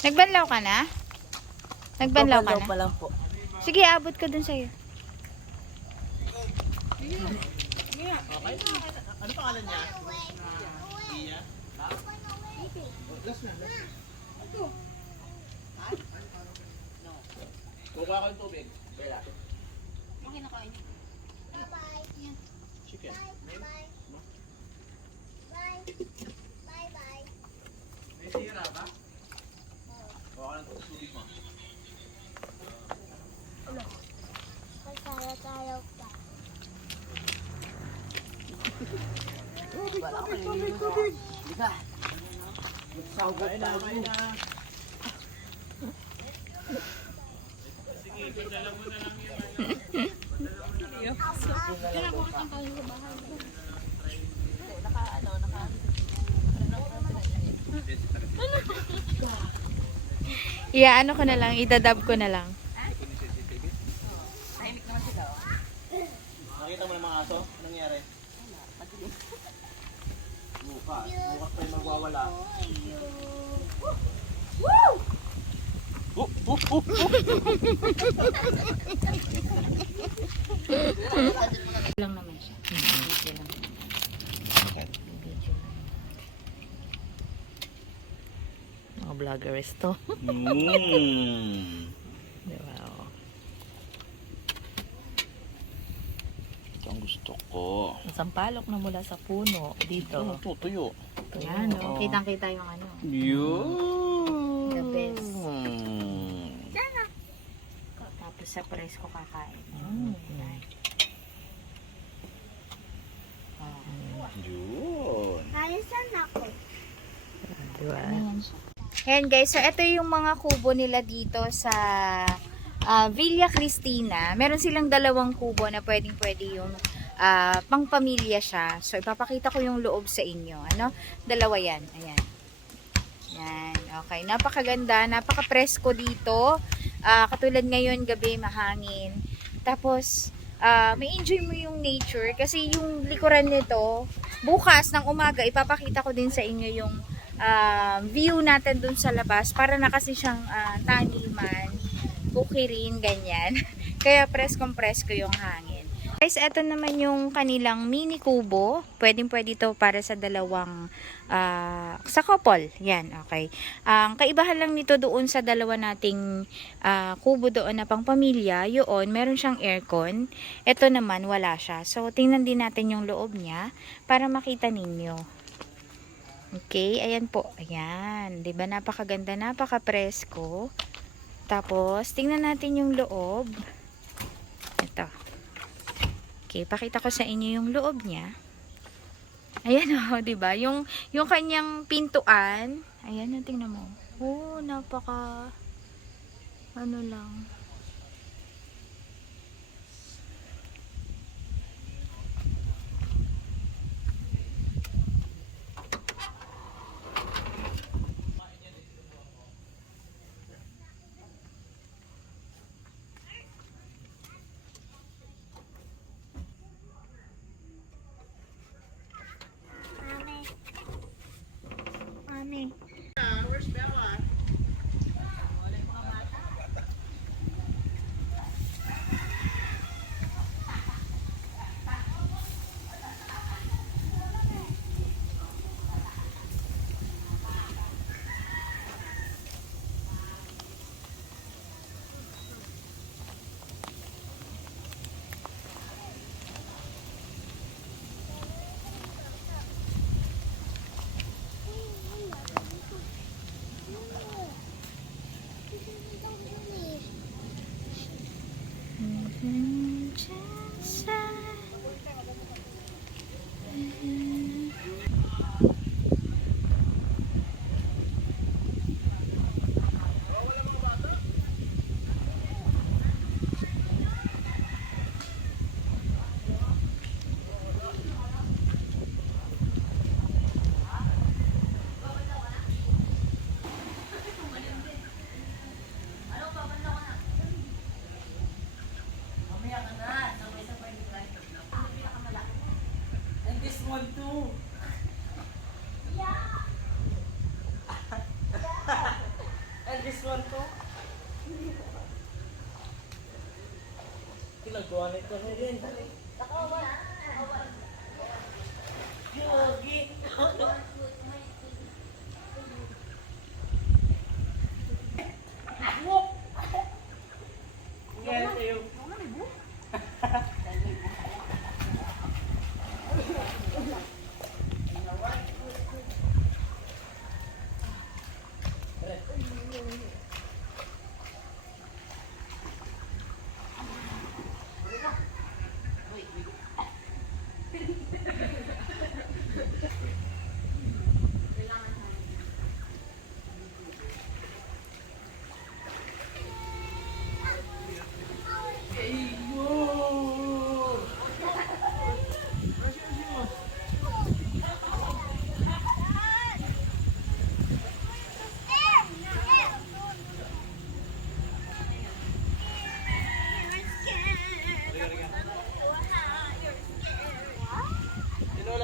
Nagbanlaw ka na? Nagbanlaw ka Babanlaw na? pa lang po. Sige, abot ka dun sa'yo. Ano pangalan niya? Iya? Kukuha ko yung tubig. Bella. Okay na kain. Chicken. May sira ba? Kuha ko ng tubig mo. Wala ko tubig. Lika. Kain na, kain na. Iya, ano ko na lang, idadab ko na lang. Tahimik naman sila. Nakita mo ng mga aso? Anong nangyari? Bukas. Bukas pa yung magwawala. Lang naman siya. Video lang. Video lang. Mga vloggers to. Diba? Oh. Ito ang gusto ko. Sampalok na mula sa puno dito. Tutuyo. Yan, no? Kitang-kita yung ano. Yun. The best. Tapos sa presko kakain. Yan. Yun. Diba? Ayan guys, so ito yung mga kubo nila dito sa Villa Cristina. Meron silang dalawang kubo na pwede yung pangpamilya siya. So ipapakita ko yung loob sa inyo. Ano? Dalawa yan. Ayan. Yan. Okay. Napakaganda. Napaka-presko dito. Katulad ngayon, gabi, mahangin. Tapos, may enjoy mo yung nature. Kasi yung likuran nito, bukas ng umaga, ipapakita ko din sa inyo yung view natin dun sa labas. Para na kasi siyang taniman, bukirin, ganyan. Kaya preskong-presko yung hangin. Guys, ito naman yung kanilang mini kubo. Pwedeng-pwede ito para sa dalawang sa couple. Yan, okay. Ang kaibahan lang nito doon sa dalawa nating kubo doon na pang pamilya, yun, meron siyang aircon. Ito naman, wala siya. So, tingnan din natin yung loob niya para makita ninyo. Okay, ayan po. Ayan, 'di ba? Napakaganda, napaka-presko. Tapos, tingnan natin yung loob. Ito. Okay, pakita ko sa inyo yung loob niya. Ayan o, oh, 'di ba? Yung kanyang pintuan, ayan, tingnan mo. Oh, napaka ano lang. Mami. Where's Bella? one too. this one to. Ginagawa nito na rin. Yogi. Yan sa'yo.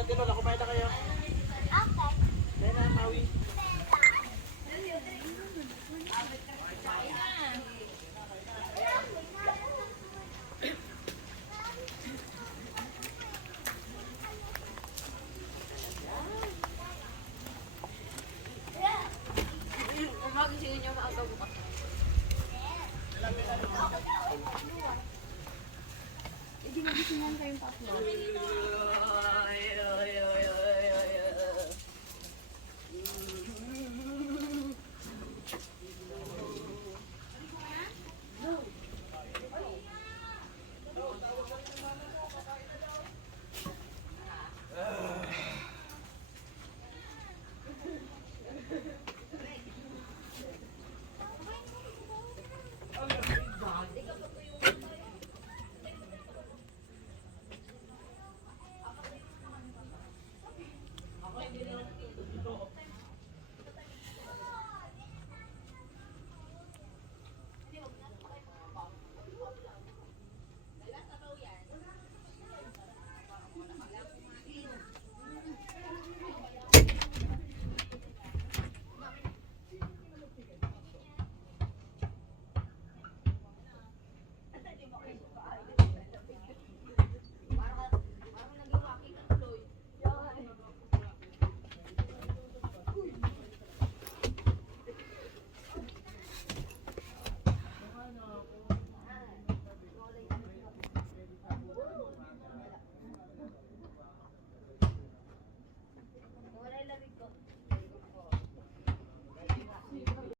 Tinola, kumain na kayo. Kaya na, Maui. Magisingin niyo maaga bukas. Hindi magisingin kayong tatlo.